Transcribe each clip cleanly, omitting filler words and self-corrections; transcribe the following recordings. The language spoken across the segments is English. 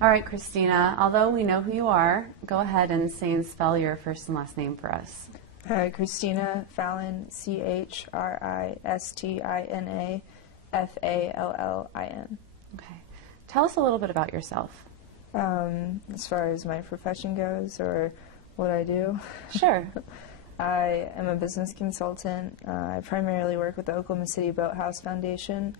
All right, Christina, although we know who you are, go ahead and say and spell your first and last name for us. Christina Fallin, Christina Fallin. Okay. Tell us a little bit about yourself. As far as my profession goes, or what I do. Sure. I am a business consultant. I primarily work with the Oklahoma City Boathouse Foundation,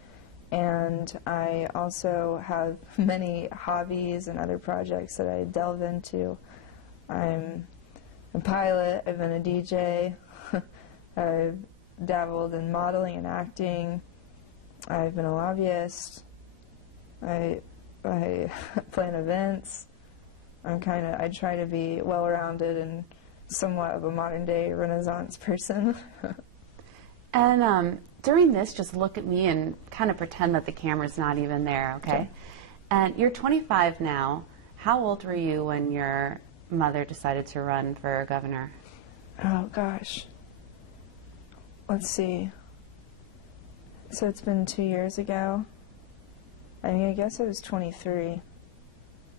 and I also have many hobbies and other projects that I delve into. I'm a pilot, I've been a DJ, I've dabbled in modeling and acting, I've been a lobbyist, I plan events. I try to be well-rounded and somewhat of a modern-day Renaissance person. And during this, just look at me and kind of pretend that the camera's not even there, okay? And you're 25 now. How old were you when your mother decided to run for governor? Oh, gosh. Let's see. So it's been 2 years ago. I mean, I guess I was 23.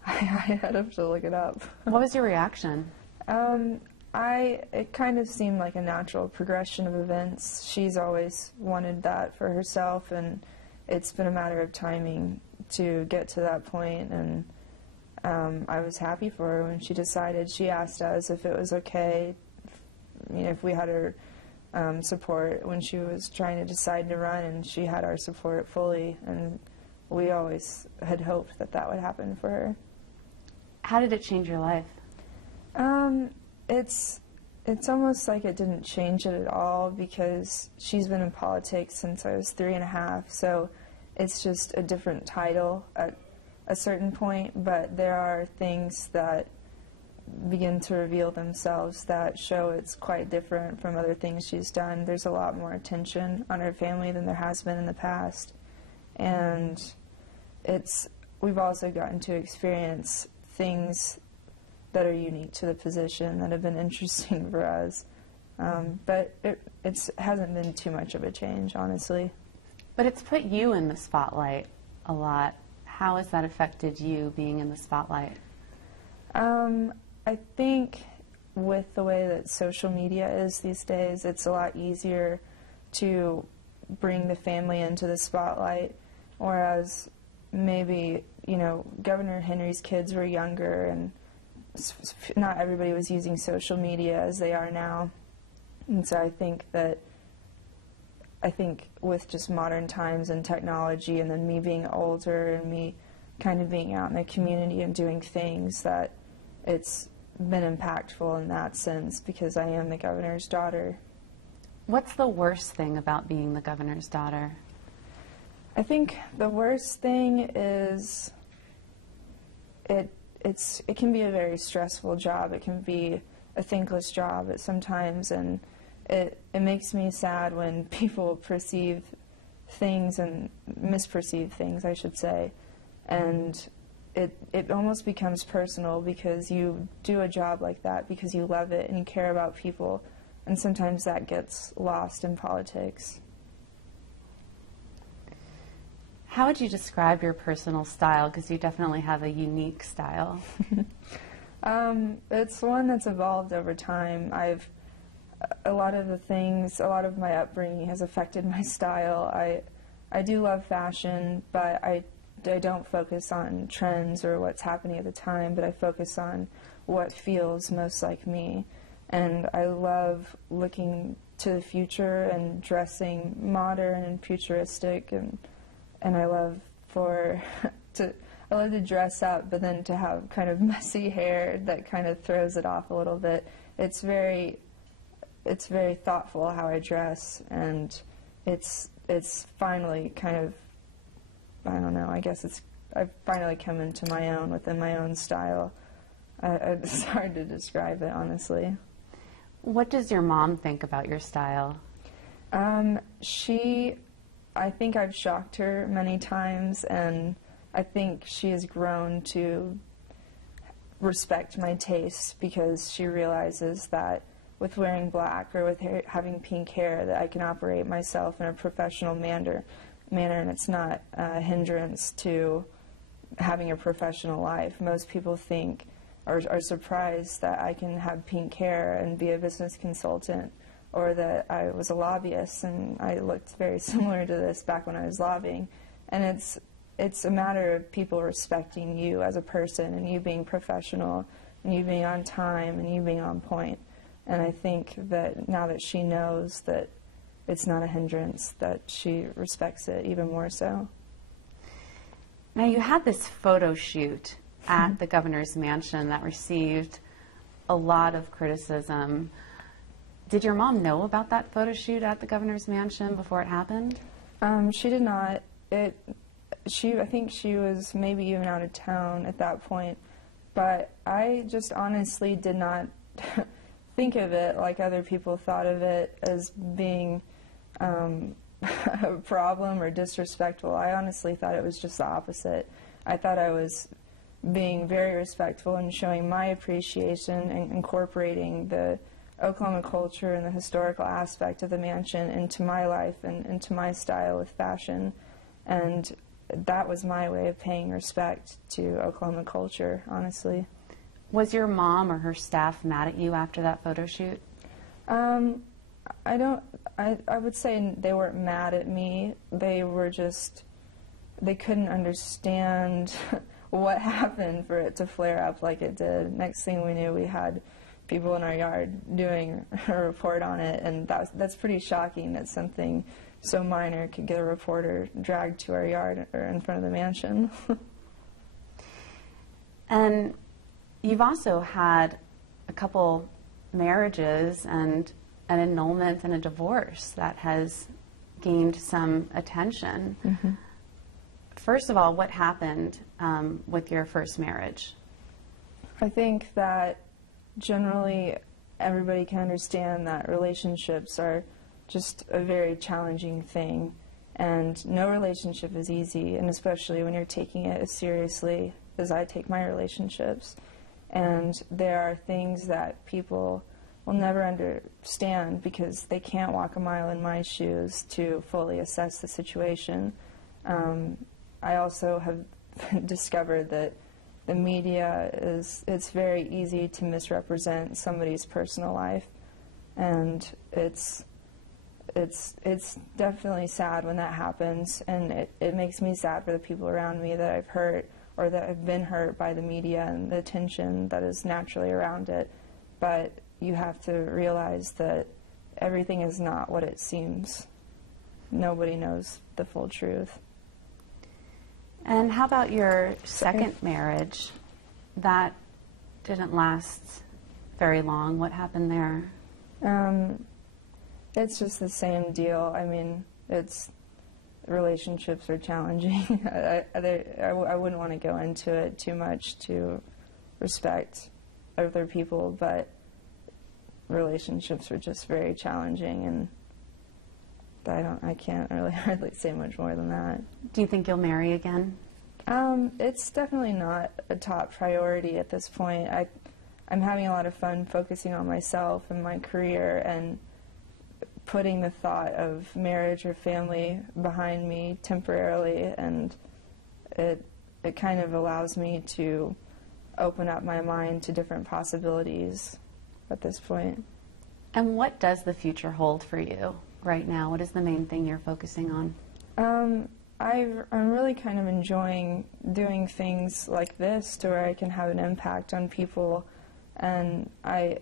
I'd have to look it up. What was your reaction? It kind of seemed like a natural progression of events. She's always wanted that for herself, and it's been a matter of timing to get to that point, and I was happy for her when she decided. She asked us if it was okay, if we had her support when she was trying to decide to run, and she had our support fully, and we always had hoped that that would happen for her. How did it change your life? It's almost like it didn't change it at all, because she's been in politics since I was 3.5, so it's just a different title at a certain point, but there are things that begin to reveal themselves that show it's quite different from other things she's done. There's a lot more attention on her family than there has been in the past, and we've also gotten to experience things that are unique to the position that have been interesting for us. But it hasn't been too much of a change, honestly. But it's put you in the spotlight a lot. How has that affected you, being in the spotlight? I think with the way that social media is these days, it's a lot easier to bring the family into the spotlight, whereas maybe, Governor Henry's kids were younger, and not everybody was using social media as they are now. And so I think with just modern times and technology, and then me being older and me kind of being out in the community and doing things, that it's been impactful in that sense, because I am the governor's daughter. What's the worst thing about being the governor's daughter? I think the worst thing is it can be a very stressful job. It can be a thankless job at sometimes, and it makes me sad when people perceive things and misperceive things, I should say, and it almost becomes personal, because you do a job like that because you love it and you care about people, and sometimes that gets lost in politics. How would you describe your personal style? Because you definitely have a unique style. It's one that's evolved over time. A lot of my upbringing has affected my style. I do love fashion, but I don't focus on trends or what's happening at the time, but I focus on what feels most like me. And I love looking to the future and dressing modern and futuristic, and I love to dress up, but then to have kind of messy hair that kind of throws it off a little bit. It's very thoughtful how I dress, and it's finally kind of, I don't know, I guess I've finally come into my own within my own style. It's hard to describe it, honestly. What does your mom think about your style? I think I've shocked her many times, and I think she has grown to respect my tastes, because she realizes that with wearing black or with having pink hair, that I can operate myself in a professional manner, and it's not a hindrance to having a professional life. Most people think, or are surprised that I can have pink hair and be a business consultant, or that I was a lobbyist, and I looked very similar to this back when I was lobbying. And it's a matter of people respecting you as a person, and you being professional, and you being on time, and you being on point. And I think that now that she knows that it's not a hindrance, that she respects it even more so. Now, you had this photo shoot at the governor's mansion that received a lot of criticism. Did your mom know about that photo shoot at the governor's mansion before it happened? She did not. I think she was maybe even out of town at that point. But I just honestly did not think of it like other people thought of it, as being a problem or disrespectful. I honestly thought it was just the opposite. I thought I was being very respectful and showing my appreciation and incorporating the Oklahoma culture and the historical aspect of the mansion into my life and into my style with fashion. And that was my way of paying respect to Oklahoma culture, honestly. Was your mom or her staff mad at you after that photo shoot? I would say they weren't mad at me. They were just, they couldn't understand what happened for it to flare up like it did. Next thing we knew, we had people in our yard doing a report on it, and that's pretty shocking that something so minor could get a reporter dragged to our yard or in front of the mansion. And you've also had a couple marriages and an annulment and a divorce that has gained some attention. Mm-hmm. First of all, what happened with your first marriage? I think that generally everybody can understand that relationships are just a very challenging thing, and no relationship is easy, and especially when you're taking it as seriously as I take my relationships. And there are things that people will never understand because they can't walk a mile in my shoes to fully assess the situation. I also have discovered that the media it's very easy to misrepresent somebody's personal life, and it's definitely sad when that happens, and it makes me sad for the people around me that I've hurt or that have been hurt by the media and the attention that is naturally around it. But you have to realize that everything is not what it seems. Nobody knows the full truth. And how about your second marriage? That didn't last very long. What happened there? It's just the same deal. I mean, relationships are challenging. I wouldn't want to go into it too much to respect other people, but relationships are just very challenging, and I can't really hardly say much more than that. Do you think you'll marry again? It's definitely not a top priority at this point. I'm having a lot of fun focusing on myself and my career and putting the thought of marriage or family behind me temporarily, and it kind of allows me to open up my mind to different possibilities at this point. And what does the future hold for you right now? What is the main thing you're focusing on? I'm really kind of enjoying doing things like this to where I can have an impact on people, and I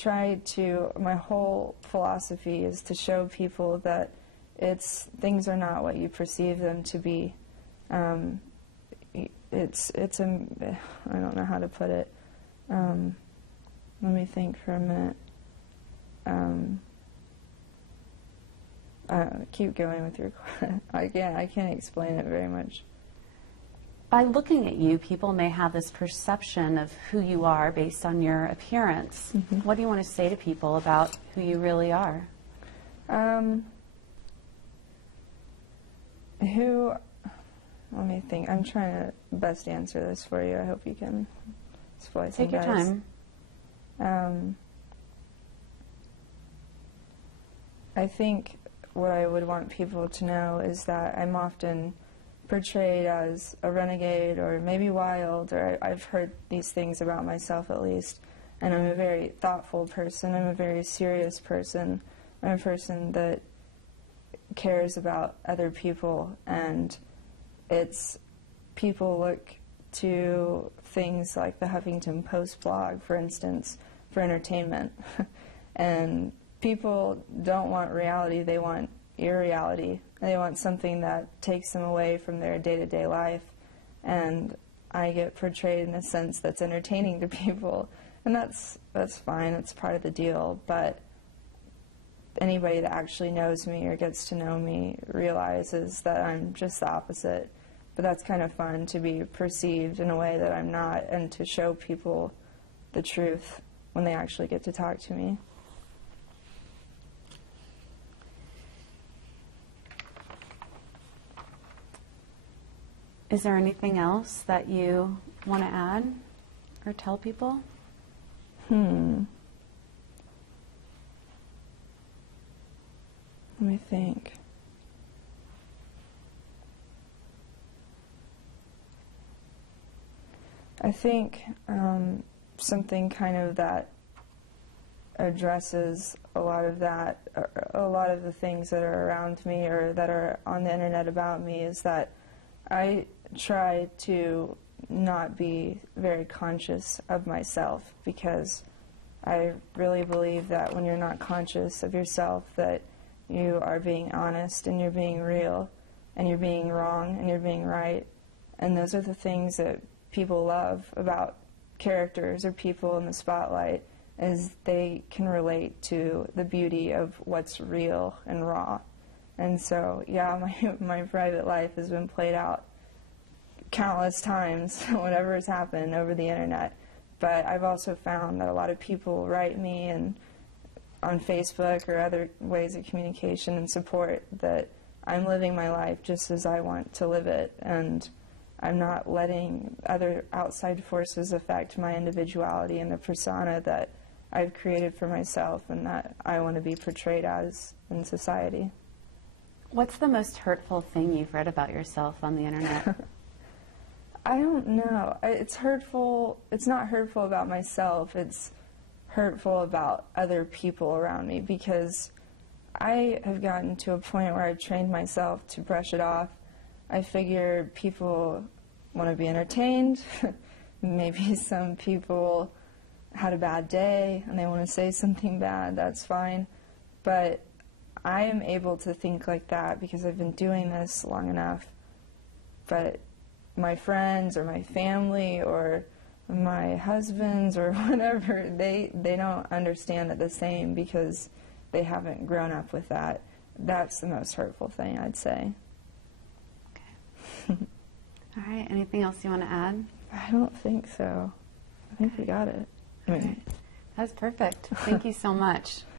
try to, my whole philosophy is to show people that things are not what you perceive them to be. I don't know how to put it. Let me think for a minute. Keep going with your question. I can't explain it very much. By looking at you, people may have this perception of who you are based on your appearance. Mm-hmm. What do you want to say to people about who you really are? Let me think. I'm trying to best answer this for you. I hope you can splice Take your time. I think what I would want people to know is that I'm often portrayed as a renegade or maybe wild, or I've heard these things about myself at least. And I'm a very thoughtful person. I'm a very serious person. I'm a person that cares about other people, and people look to things like the Huffington Post blog, for instance, for entertainment. And people don't want reality, they want irreality. They want something that takes them away from their day-to-day life. And I get portrayed in a sense that's entertaining to people. And that's fine, it's part of the deal. But anybody that actually knows me or gets to know me realizes that I'm just the opposite. But that's kind of fun, to be perceived in a way that I'm not, and to show people the truth when they actually get to talk to me. Is there anything else that you want to add or tell people? Let me think. I think something kind of that addresses a lot of that, a lot of the things that are around me or that are on the internet about me, is that I try to not be very conscious of myself, because I really believe that when you're not conscious of yourself, that you are being honest and you're being real and you're being wrong and you're being right. And those are the things that people love about characters or people in the spotlight, is they can relate to the beauty of what's real and raw. And so, yeah, my private life has been played out countless times, whatever has happened over the internet. But I've also found that a lot of people write me and on Facebook or other ways of communication and support that I'm living my life just as I want to live it, and I'm not letting other outside forces affect my individuality and the persona that I've created for myself and that I want to be portrayed as in society. What's the most hurtful thing you've read about yourself on the internet? I don't know. It's hurtful. It's not hurtful about myself. It's hurtful about other people around me, because I have gotten to a point where I've trained myself to brush it off. I figure people want to be entertained. Maybe some people had a bad day and they want to say something bad. That's fine. But I am able to think like that because I've been doing this long enough. But my friends or my family or my husbands or whatever, they don't understand it the same because they haven't grown up with that. That's the most hurtful thing, I'd say. Okay. All right. Anything else you want to add? I don't think so. I think we got it. Okay. That's perfect. Thank you so much.